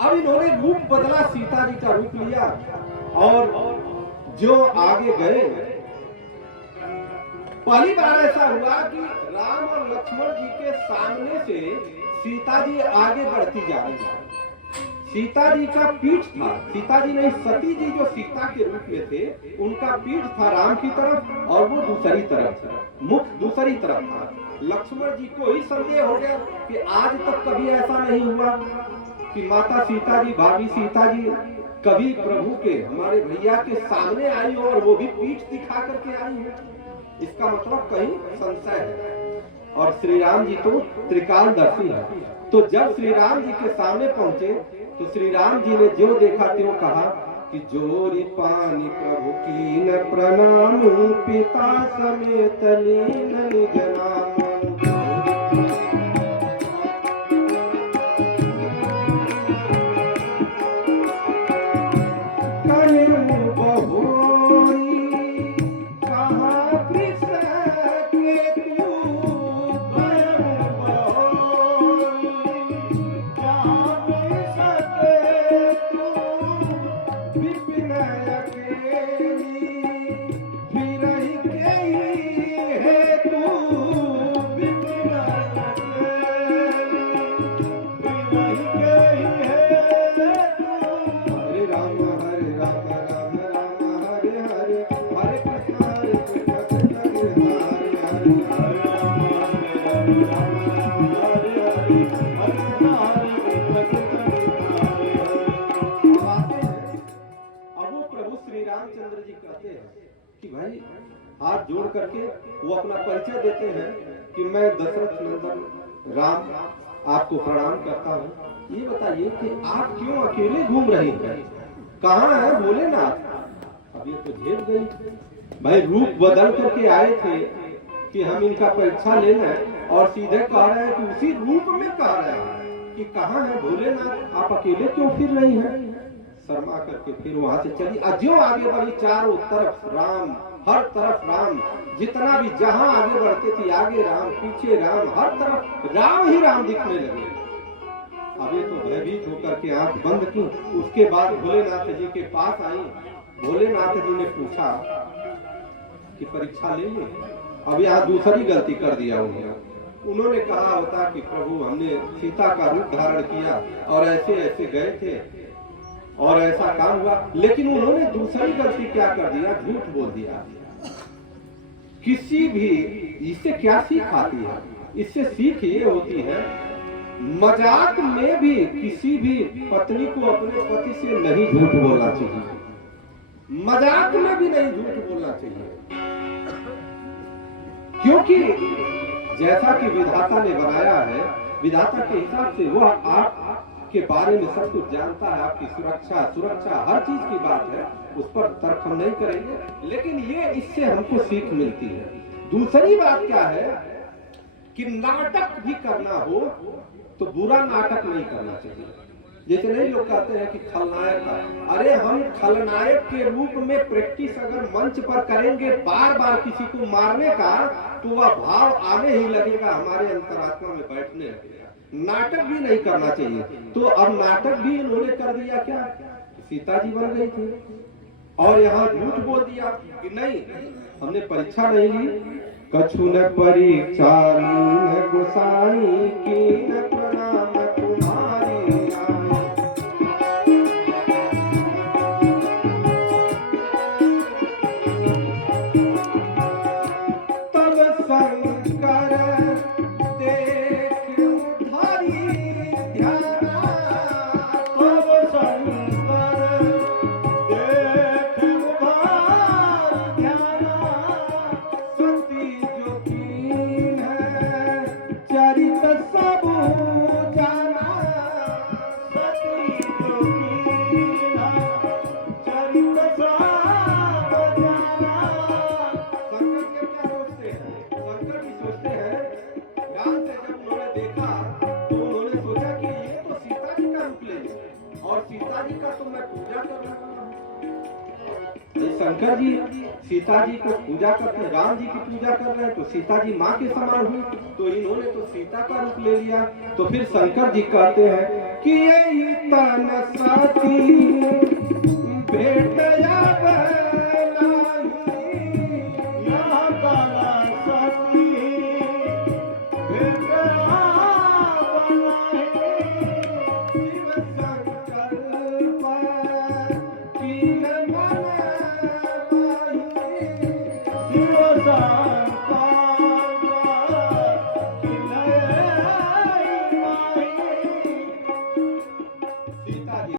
अब इन्होंने रूप बदला, सीता जी का रूप लिया और जो आगे गए, पहली बार ऐसा हुआ कि राम और लक्ष्मण जी के सामने से सीता जी आगे बढ़ती जा रही है। सीता जी का पीठ था, सीता जी नहीं सती जी जो सीता के रूप में थे, उनका पीठ था राम की तरफ और वो दूसरी तरफ था, मुख दूसरी तरफ था। लक्ष्मण जी को ही संदेह हो गया कि आज तक कभी ऐसा नहीं हुआ कि माता सीता जी, भाभी सीता जी कभी प्रभु के, हमारे भैया के सामने आई हो और वो भी पीठ दिखा करके आई हो। इसका मतलब कहीं संशय है। और श्री राम जी तो त्रिकालदर्शी है। तो जब श्री राम जी के सामने पहुंचे तो श्री राम जी ने जो देखा त्यों कहा कि जोरी पानी प्रभु की न प्रणाम, पिता समेत लीन निज नाम। कि भाई हाथ जोड़ करके वो अपना परिचय देते हैं कि मैं दशरथ नंदन राम आपको प्रणाम करता हूँ। ये बताइए कि आप क्यों अकेले घूम रहे हैं, कहाँ है भोलेनाथ? अब ये तो झेल गई भाई, रूप बदल करके आए थे कि हम इनका परीक्षा ले लें और सीधे कह रहे हैं कि उसी रूप में कह रहे हैं कि कहाँ है भोलेनाथ, आप अकेले क्यों फिर रही हैं? शर्मा करके फिर वहां से चली, अज्यो आगे बढ़ी, चारों तरफ राम, हर तरफ राम, जितना भी जहां आगे बढ़ते थी आगे राम, पीछे राम, हर तरफ राम ही राम दिखने लगे। अब ये तो भयभीत होकर के आंख बंद की। उसके बाद भोलेनाथ जी के पास आई। भोलेनाथ जी ने पूछा कि परीक्षा ले ली। अब यहाँ दूसरी गलती कर दिया उन्होंने कहा होता कि प्रभु हमने सीता का रूप धारण किया और ऐसे ऐसे गए थे और ऐसा काम हुआ, लेकिन उन्होंने दूसरी गलती क्या कर दिया, झूठ बोल दिया। किसी भी, इससे क्या सीख आती है? इससे सीख ये होती है, मजाक में भी किसी भी पत्नी को अपने पति से नहीं झूठ बोलना चाहिए, मजाक में भी नहीं झूठ बोलना चाहिए, क्योंकि जैसा कि विधाता ने बनाया है, विधाता के हिसाब से वह आप के बारे में सब कुछ जानता है। आपकी सुरक्षा हर चीज की बात है, उस पर तर्क हम नहीं करेंगे, लेकिन ये इससे हमको सीख मिलती है। दूसरी बात क्या है कि नाटक भी करना हो तो बुरा नाटक नहीं करना चाहिए। जैसे नहीं लोग कहते हैं कि खलनायक का, अरे हम खलनायक के रूप में प्रैक्टिस अगर मंच पर करेंगे बार बार किसी को मारने का, तो वह भाव आने ही लगेगा, हमारे अंतरात्मा में बैठने लगेगा। नाटक भी नहीं करना चाहिए। तो अब नाटक भी इन्होंने कर दिया क्या, सीता जी बन गई थी और यहाँ झूठ बोल दिया कि नहीं हमने परीक्षा नहीं ली। कछु न परीक्षा न गोसाई की न प्रणाम तुम्हारी तब शंकर शंकर जी सीता जी को पूजा करते हैं, राम जी की पूजा कर रहे हैं, तो सीता जी माँ के समान हुई, तो इन्होंने तो सीता का रूप ले लिया। तो फिर शंकर जी कहते हैं कि ये तन साथी